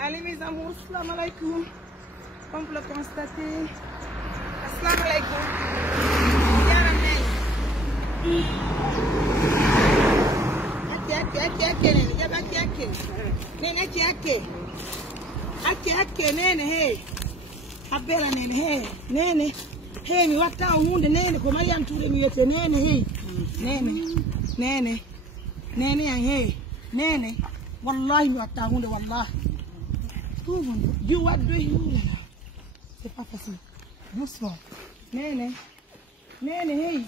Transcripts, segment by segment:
Allez mes amours, salam alaikum. Comme vous le constatez. Assalamu alaikum. Nene hey. Abela nene hey. Nene. Hey mi watta hunde nene ko Mariam Touré mi yete nene hey. Nene yang hey. Nene. Wallahi mi watta hunde wallahi. You what do you? C'est pas facile. Doucement. Nene hey.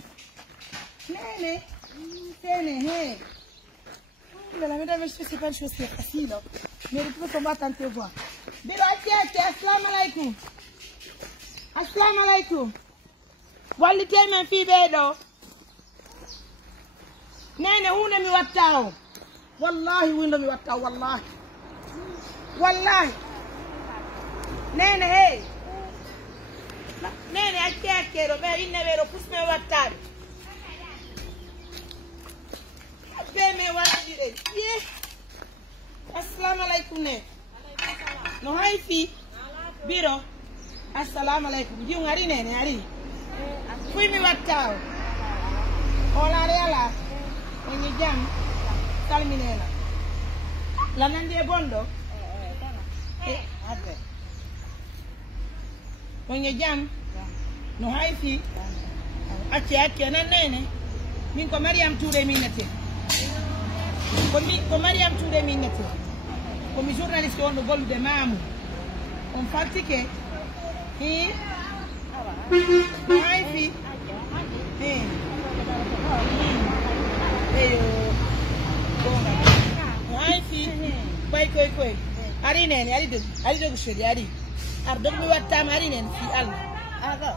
Nene hey. Mesdames et messieurs, c'est pas une chose facile. Mais vous pouvez combattre en te voir. Bilo assalamu alaikum. Assalamu alaikum. Walli temen fi bedo. Nene hunde mi watta. Wallahi hunde mi watta wallahi. Wallahi. Nene hey. Nene acce do be inne vero pusme wattade. Beme waladire. Yes. Assalamu alaikum ne. No haifi. Biro. Assalamu alaikum. Ji ngari nene ari. Fui mi wattao. Ola reala. Oni jam. Salminela. La nande bondo. Ate. Oni jam. No haifi. Acce nene. Min ko Mariam Touré minete. Ko Mariam Touré minete. Ko mi journaliste on do gollude mamu. On fatike. Haifi. Haifi. Koy. Ari nene, ari dog shedi ari. Ar dog mi watta ari nene fi Allah.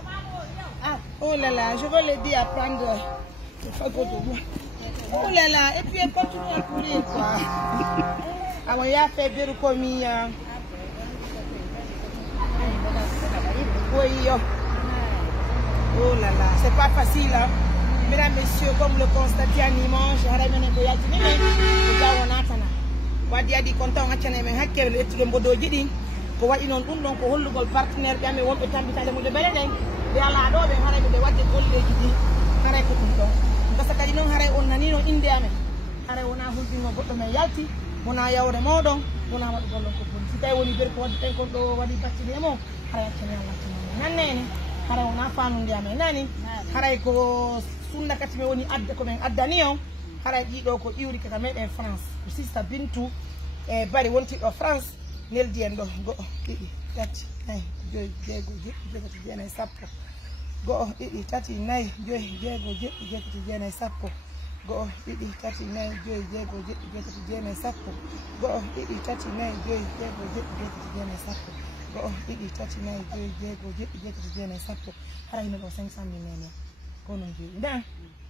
Oh là là, je veux l'aider à prendre le fagot de bois. Oh là là, et puis elle continue à courir quoi. Ah ouais, il a fait bien comme il a. Oui, oh là là, c'est pas facile hein. Mesdames, messieurs, comme le constatez en image, j'aurais bien aimé y dire, mais je vais en attendre. Wadi adi kontaan nga ciane men hakkere ettude mbodoji din ko waɗi non ɗum ɗon ko hollugol partenaire ɓe amen wonɓe tambitade mude bele ɗen ɓe ala ɗo ɓe haray ɓe wadde golleji ɗi haray ko ɗum ɗon gasa kadi noon haray on nanino inde amen haray wona hulɓingo goɗɗo men yalti wona yawre moɗon wona waɗu gollon ko boni si tawi woni ber ko waddi tawi kon ɗo waɗi baccine e mo haray accane Allah tinane nannene haray wona fanude amen nani haray ko sunna kati ɓe woni adda komin addani o haray ɗiɗo ko iwri kaka meɗen France ko sista Bintou e bari wonti ɗo France neldi en ɗo go'o ɗiɗi tati nayyi joyi jeego jeɗɗi jeegoti jeenayi sappo go'o ɗiɗi tati nayyi joyi jeego jeɗɗi jeegoti jeenayi sappo go'o ɗiɗi tati nayyi joyi jeego jeɗɗi jeegoti jeenayi sappo go'o ɗiɗi tati nayyi joyi jeego jeɗɗi jeegoti jeenayi sappo go'o ɗiɗi tati nayyi joyi jeego jeɗɗi jeegoti jeenayi sappo hara hino ɗo 500 000 nene ko non jeeyi nda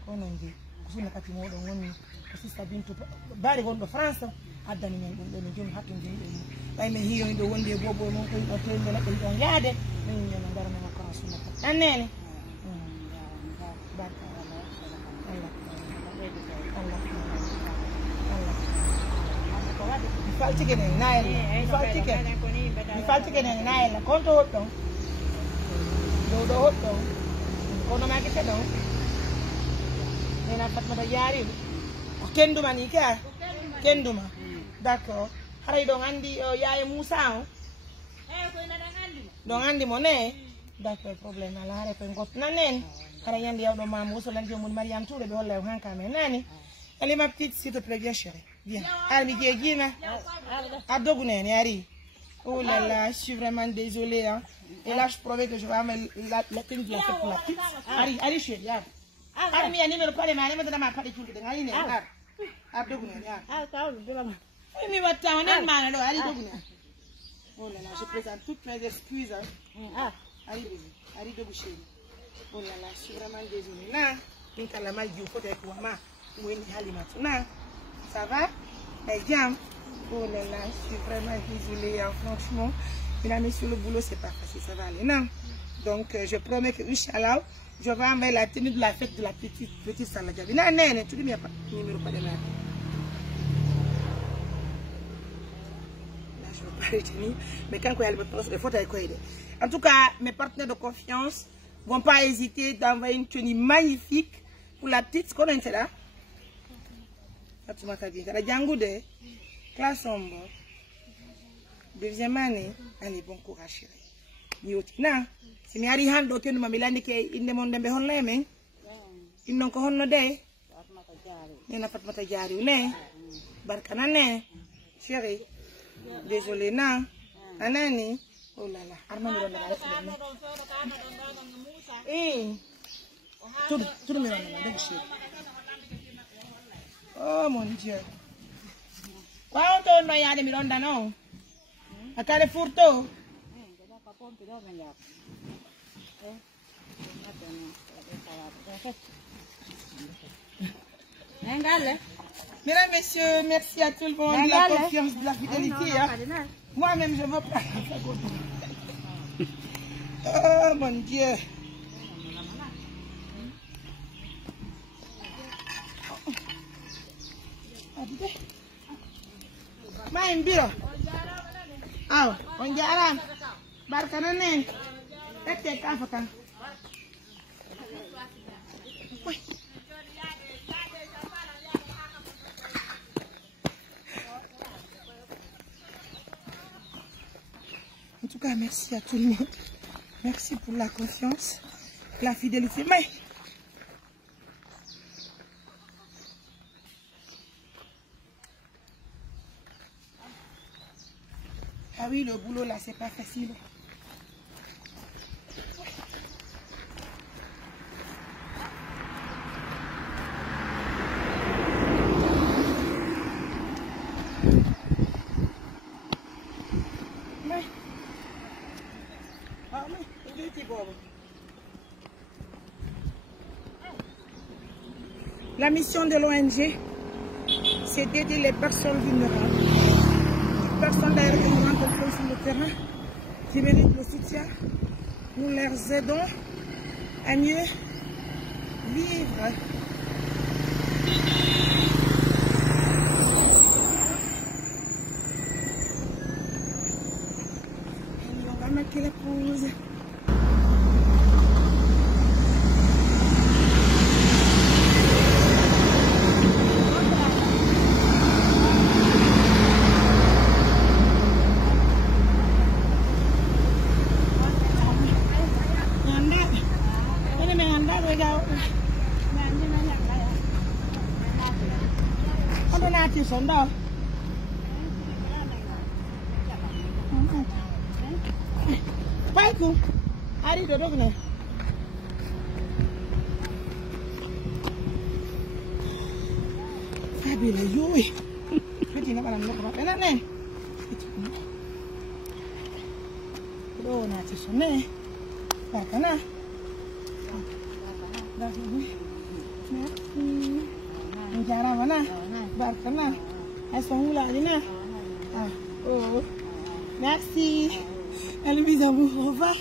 ko non jeeyi ko sunna kati moɗon woni ko sista Bintou bari wonɗo France addani men ɗum ɗo no joom hatto jeyɗo mum ɓay men hiyoyɗo wondi e bobo noon ko yiɗo tembe neɗɗo yiɗon yaade min ñana darana makko rasula kat annene barka mi faltike nen nayella mi faltike nen nayella konto hoɗɗon dow ɗo hoɗɗon kono makete ɗon nena fatmata yaariɗo ko kenduma ni ka kenduma d'accord haray ɗon andi o Yaya Moussa o ɗon andi mo ne d'accord probléme ala haray koye gotna nen haray yande yawɗo mama wosolani jomum Mariam Touré ɓe holla o hanka men nani allez ma petite s'il te plaît viens chérie viens ar mi jeejima a dogu nene ari oh là là je suis vraiment désolée hein. Et là je promets que je vais amener la tenue de la fête pour la petite ari chérie ar mi ya numéro paɗe ma remadama paɗe culɗe ɗe ari ne ar dogu nene ar oui, mais votre temps, on est mal alors, allez, oh là là, je présente toutes mes excuses. Allez, de boucher. Oh là là, je suis vraiment désolée. Là, il y a la malle du côté de moi. Oui, ça va? Bien. Oh là là, je suis vraiment désolée. Franchement, mesdames et messieurs, le boulot, c'est pas facile, ça va aller. Non? Donc, je promets que, Inch'Allah, je vais enlever la tenue de la fête de la petite Saladja. Non, non, tu dis, il n'y a pas de numéro, pas de merde. mais quand il y a le faut en tout cas, mes partenaires de confiance ne vont pas hésiter d'envoyer une tenue magnifique pour la petite. Qu'on est là? Tu m'as dit, la Django de classe en bas. Deuxième année, allez, bon courage, chérie. Ni si mi ari hando ke numa milani ke inde mon dembe hon lemen innon ko honno de ni na Fatmata Diarry ne barkana ne chérie désolé na anani oh là là armani ron na tout me ron na chérie oh mon Dieu quando no ya de mi ronda no akale furto Mesdames, messieurs, merci à tout le monde de la confiance, de la fidélité. Hein. Moi-même, je veux pas. Oh mon Dieu. Maïmbiro. Ah, on diara. Barkanane. Tete kafakan. En tout cas, merci à tout le monde. Merci pour la confiance, la fidélité. Mais ah oui, le boulot là, c'est pas facile. La mission de l'ONG, c'est d'aider les personnes vulnérables, les personnes d'ailleurs qui rencontrent sur le terrain, qui méritent le soutien. Nous les aidons à mieux vivre. Et on va marquer la pause. Sondao. Paiku, ari do dogne. Fabila yoi. Hadi na balam lokma pena ne. Do na ti sone. Bakana. Cara mana? Barkana. Ah, oh, merci. Elle mise en vous. Au revoir.